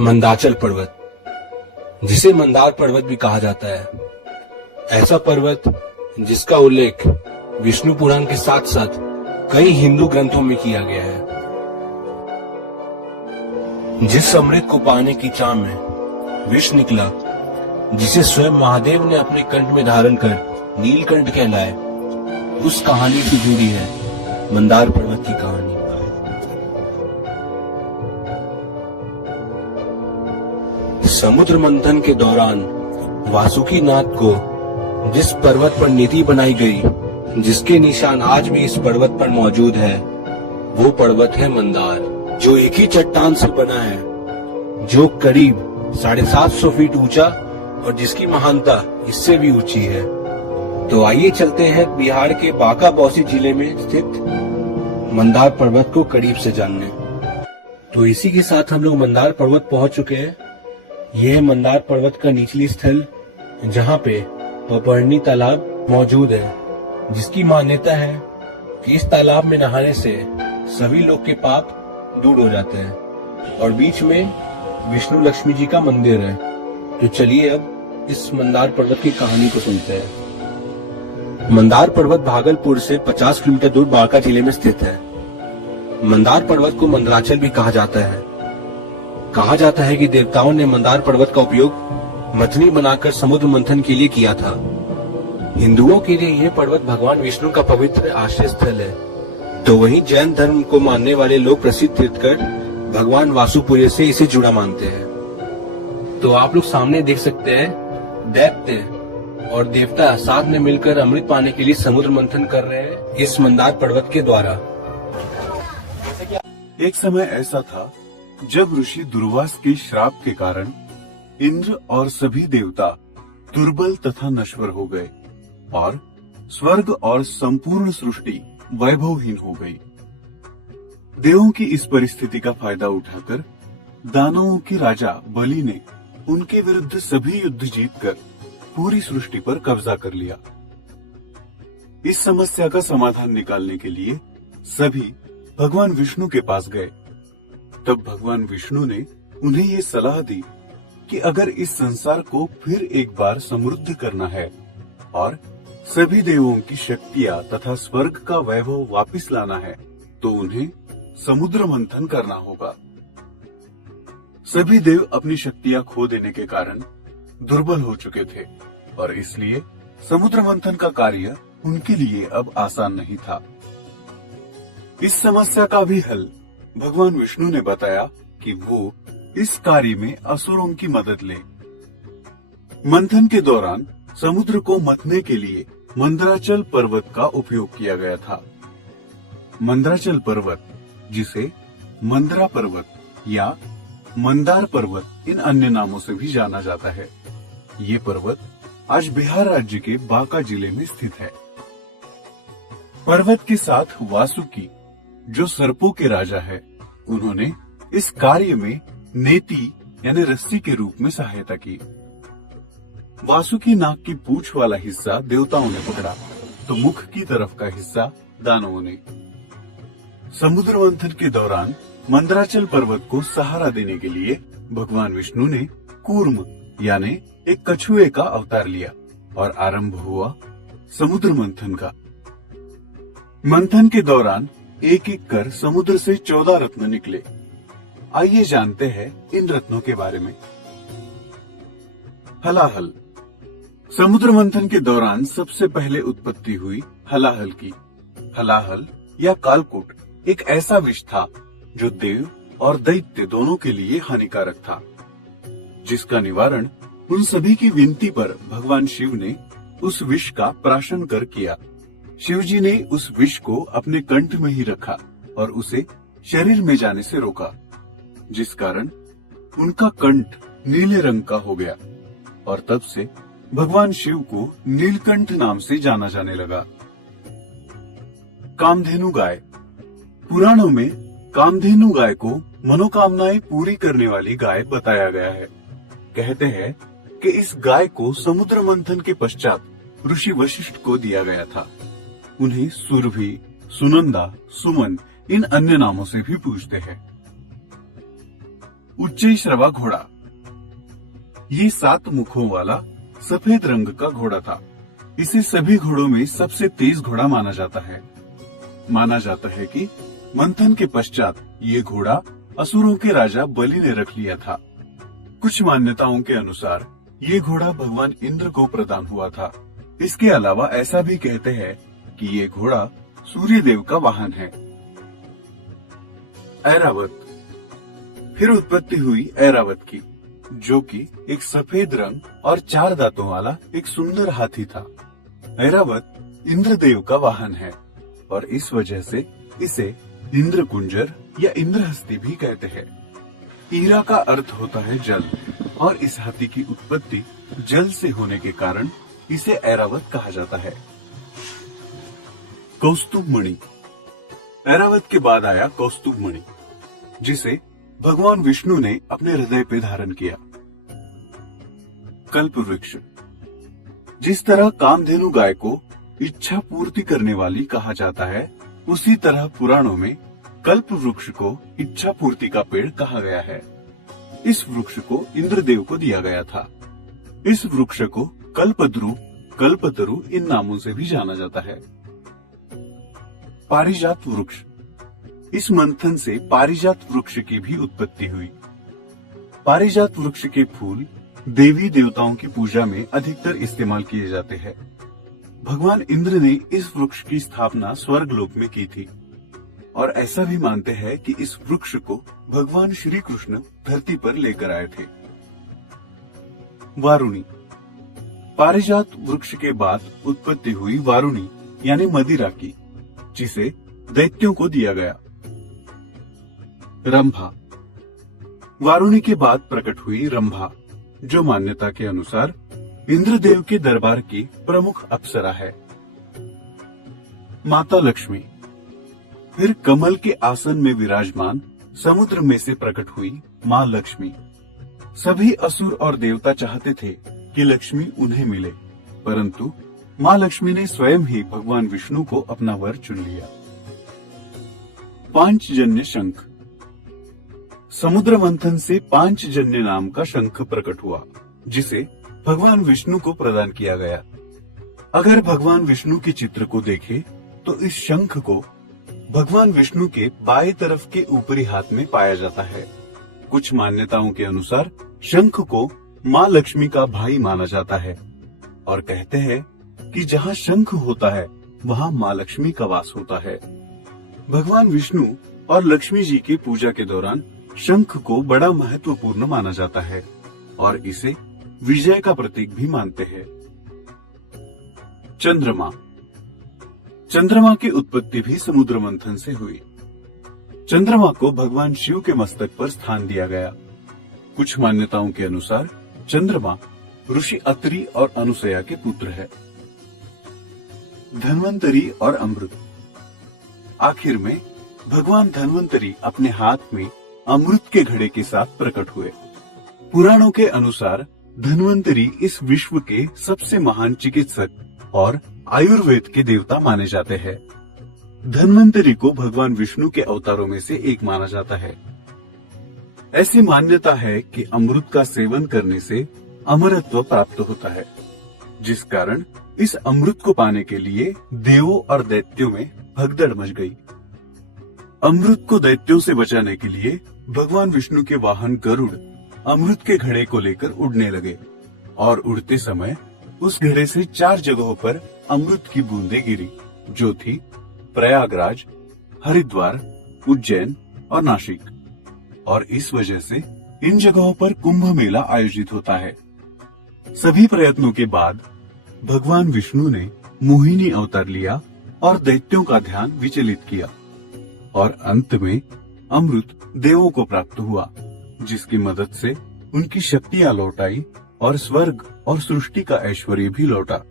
मंदाचल पर्वत, जिसे मंदार पर्वत भी कहा जाता है, ऐसा पर्वत जिसका उल्लेख विष्णु पुराण के साथ साथ कई हिंदू ग्रंथों में किया गया है। जिस अमृत को पाने की चाह में विष निकला, जिसे स्वयं महादेव ने अपने कंठ में धारण कर नीलकंठ कहलाए, उस कहानी से जुड़ी है मंदार पर्वत की कहानी। समुद्र मंथन के दौरान वासुकी नाथ को जिस पर्वत पर नीति बनाई गई, जिसके निशान आज भी इस पर्वत पर मौजूद है, वो पर्वत है मंदार, जो एक ही चट्टान से बना है, जो करीब 750 फीट ऊंचा और जिसकी महानता इससे भी ऊंची है। तो आइए चलते हैं बिहार के बांका बौसी जिले में स्थित मंदार पर्वत को करीब से जानने। तो इसी के साथ हम लोग मंदार पर्वत पहुंच चुके हैं। यह है मंदार पर्वत का निचली स्थल, जहाँ पे पपरनी तालाब मौजूद है, जिसकी मान्यता है कि इस तालाब में नहाने से सभी लोग के पाप दूर हो जाते हैं। और बीच में विष्णु लक्ष्मी जी का मंदिर है। तो चलिए अब इस मंदार पर्वत की कहानी को सुनते हैं। मंदार पर्वत भागलपुर से 50 किलोमीटर दूर बांका जिले में स्थित है। मंदार पर्वत को मंदराचल भी कहा जाता है। कहा जाता है कि देवताओं ने मंदार पर्वत का उपयोग मथनी बनाकर समुद्र मंथन के लिए किया था। हिंदुओं के लिए यह पर्वत भगवान विष्णु का पवित्र आश्रय स्थल है। तो वहीं जैन धर्म को मानने वाले लोग प्रसिद्ध तीर्थकर भगवान वासुपुर्य से इसे जुड़ा मानते हैं। तो आप लोग सामने देख सकते हैं, दैत्य और देवता साथ में मिलकर अमृत पाने के लिए समुद्र मंथन कर रहे हैं इस मंदार पर्वत के द्वारा। एक समय ऐसा था जब ऋषि दुर्वास के श्राप के कारण इंद्र और सभी देवता दुर्बल तथा नश्वर हो गए और स्वर्ग और संपूर्ण सृष्टि वैभवहीन हो गई। देवों की इस परिस्थिति का फायदा उठाकर दानवों के राजा बलि ने उनके विरुद्ध सभी युद्ध जीतकर पूरी सृष्टि पर कब्जा कर लिया। इस समस्या का समाधान निकालने के लिए सभी भगवान विष्णु के पास गए। तब भगवान विष्णु ने उन्हें ये सलाह दी कि अगर इस संसार को फिर एक बार समृद्ध करना है और सभी देवों की शक्तियां तथा स्वर्ग का वैभव वापिस लाना है, तो उन्हें समुद्र मंथन करना होगा। सभी देव अपनी शक्तियां खो देने के कारण दुर्बल हो चुके थे और इसलिए समुद्र मंथन का कार्य उनके लिए अब आसान नहीं था। इस समस्या का भी हल भगवान विष्णु ने बताया कि वो इस कार्य में असुरों की मदद ले। मंथन के दौरान समुद्र को मथने के लिए मंदराचल पर्वत का उपयोग किया गया था। मंदराचल पर्वत, जिसे मंदरा पर्वत या मंदार पर्वत इन अन्य नामों से भी जाना जाता है, ये पर्वत आज बिहार राज्य के बांका जिले में स्थित है। पर्वत के साथ वासुकी, जो सर्पों के राजा है, उन्होंने इस कार्य में नेति यानी रस्सी के रूप में सहायता की। वासुकी नाग की पूंछ वाला हिस्सा देवताओं ने पकड़ा, तो मुख की तरफ का हिस्सा दानवों ने। समुद्र मंथन के दौरान मंदराचल पर्वत को सहारा देने के लिए भगवान विष्णु ने कूर्म यानी एक कछुए का अवतार लिया और आरंभ हुआ समुद्र मंथन का। मंथन के दौरान एक एक कर समुद्र से 14 रत्न निकले। आइए जानते हैं इन रत्नों के बारे में। हलाहल। समुद्र मंथन के दौरान सबसे पहले उत्पत्ति हुई हलाहल की। हलाहल या कालकूट एक ऐसा विष था जो देव और दैत्य दोनों के लिए हानिकारक था, जिसका निवारण उन सभी की विनती पर भगवान शिव ने उस विष का प्राशन कर किया। शिवजी ने उस विष को अपने कंठ में ही रखा और उसे शरीर में जाने से रोका, जिस कारण उनका कंठ नीले रंग का हो गया और तब से भगवान शिव को नीलकंठ नाम से जाना जाने लगा। कामधेनु गाय। पुराणों में कामधेनु गाय को मनोकामनाएं पूरी करने वाली गाय बताया गया है। कहते हैं कि इस गाय को समुद्र मंथन के पश्चात ऋषि वशिष्ठ को दिया गया था। उन्हें सुरभि, सुनंदा, सुमन इन अन्य नामों से भी पूजते हैं। उच्चैश्रवा घोड़ा। ये 7 मुखों वाला सफेद रंग का घोड़ा था। इसे सभी घोड़ों में सबसे तेज घोड़ा माना जाता है। माना जाता है कि मंथन के पश्चात ये घोड़ा असुरों के राजा बलि ने रख लिया था। कुछ मान्यताओं के अनुसार ये घोड़ा भगवान इंद्र को प्रदान हुआ था। इसके अलावा ऐसा भी कहते हैं कि ये घोड़ा सूर्य देव का वाहन है। ऐरावत। फिर उत्पत्ति हुई ऐरावत की, जो कि एक सफेद रंग और 4 दांतों वाला एक सुंदर हाथी था। ऐरावत इंद्रदेव का वाहन है और इस वजह से इसे इंद्रकुंजर या इंद्रहस्ती भी कहते हैं। ईरा का अर्थ होता है जल और इस हाथी की उत्पत्ति जल से होने के कारण इसे ऐरावत कहा जाता है। कौस्तुभ मणि। ऐरावत के बाद आया कौस्तुभ मणि, जिसे भगवान विष्णु ने अपने हृदय पे धारण किया। कल्प वृक्ष। जिस तरह कामधेनु गाय को इच्छा पूर्ति करने वाली कहा जाता है, उसी तरह पुराणों में कल्प वृक्ष को इच्छा पूर्ति का पेड़ कहा गया है। इस वृक्ष को इंद्रदेव को दिया गया था। इस वृक्ष को कल्पद्रु, कल्पतरु इन नामों से भी जाना जाता है। पारिजात वृक्ष। इस मंथन से पारिजात वृक्ष की भी उत्पत्ति हुई। पारिजात वृक्ष के फूल देवी देवताओं की पूजा में अधिकतर इस्तेमाल किए जाते हैं। भगवान इंद्र ने इस वृक्ष की स्थापना स्वर्गलोक में की थी और ऐसा भी मानते हैं कि इस वृक्ष को भगवान श्री कृष्ण धरती पर लेकर आए थे। वारुणी। पारिजात वृक्ष के बाद उत्पत्ति हुई वारुणी यानी मदिरा की, जिसे दैत्यों को दिया गया। रंभा। वारुणी के बाद प्रकट हुई रंभा, जो मान्यता के अनुसार इंद्रदेव के दरबार की प्रमुख अप्सरा है। माता लक्ष्मी। फिर कमल के आसन में विराजमान समुद्र में से प्रकट हुई माँ लक्ष्मी। सभी असुर और देवता चाहते थे कि लक्ष्मी उन्हें मिले, परंतु माँ लक्ष्मी ने स्वयं ही भगवान विष्णु को अपना वर चुन लिया। पांचजन्य शंख। समुद्र मंथन से पांचजन्य नाम का शंख प्रकट हुआ, जिसे भगवान विष्णु को प्रदान किया गया। अगर भगवान विष्णु के चित्र को देखें तो इस शंख को भगवान विष्णु के बाएं तरफ के ऊपरी हाथ में पाया जाता है। कुछ मान्यताओं के अनुसार शंख को माँ लक्ष्मी का भाई माना जाता है और कहते हैं कि जहाँ शंख होता है वहाँ माँ लक्ष्मी का वास होता है। भगवान विष्णु और लक्ष्मी जी की पूजा के दौरान शंख को बड़ा महत्वपूर्ण माना जाता है और इसे विजय का प्रतीक भी मानते हैं। चंद्रमा। चंद्रमा की उत्पत्ति भी समुद्र मंथन से हुई। चंद्रमा को भगवान शिव के मस्तक पर स्थान दिया गया। कुछ मान्यताओं के अनुसार चंद्रमा ऋषि अत्रि और अनुसया के पुत्र है। धन्वंतरी और अमृत। आखिर में भगवान धन्वंतरी अपने हाथ में अमृत के घड़े के साथ प्रकट हुए। पुराणों के अनुसार धन्वंतरी इस विश्व के सबसे महान चिकित्सक और आयुर्वेद के देवता माने जाते हैं। धन्वंतरी को भगवान विष्णु के अवतारों में से एक माना जाता है। ऐसी मान्यता है कि अमृत का सेवन करने से अमरत्व प्राप्त होता है, जिस कारण इस अमृत को पाने के लिए देवों और दैत्यों में भगदड़ मच गई। अमृत को दैत्यों से बचाने के लिए भगवान विष्णु के वाहन गरुड़ अमृत के घड़े को लेकर उड़ने लगे और उड़ते समय उस घड़े से 4 जगहों पर अमृत की बूंदें गिरी, जो थी प्रयागराज, हरिद्वार, उज्जैन और नासिक। और इस वजह से इन जगहों पर कुंभ मेला आयोजित होता है। सभी प्रयत्नों के बाद भगवान विष्णु ने मोहिनी अवतार लिया और दैत्यों का ध्यान विचलित किया और अंत में अमृत देवों को प्राप्त हुआ, जिसकी मदद से उनकी शक्तियां लौट आई और स्वर्ग और सृष्टि का ऐश्वर्य भी लौटा।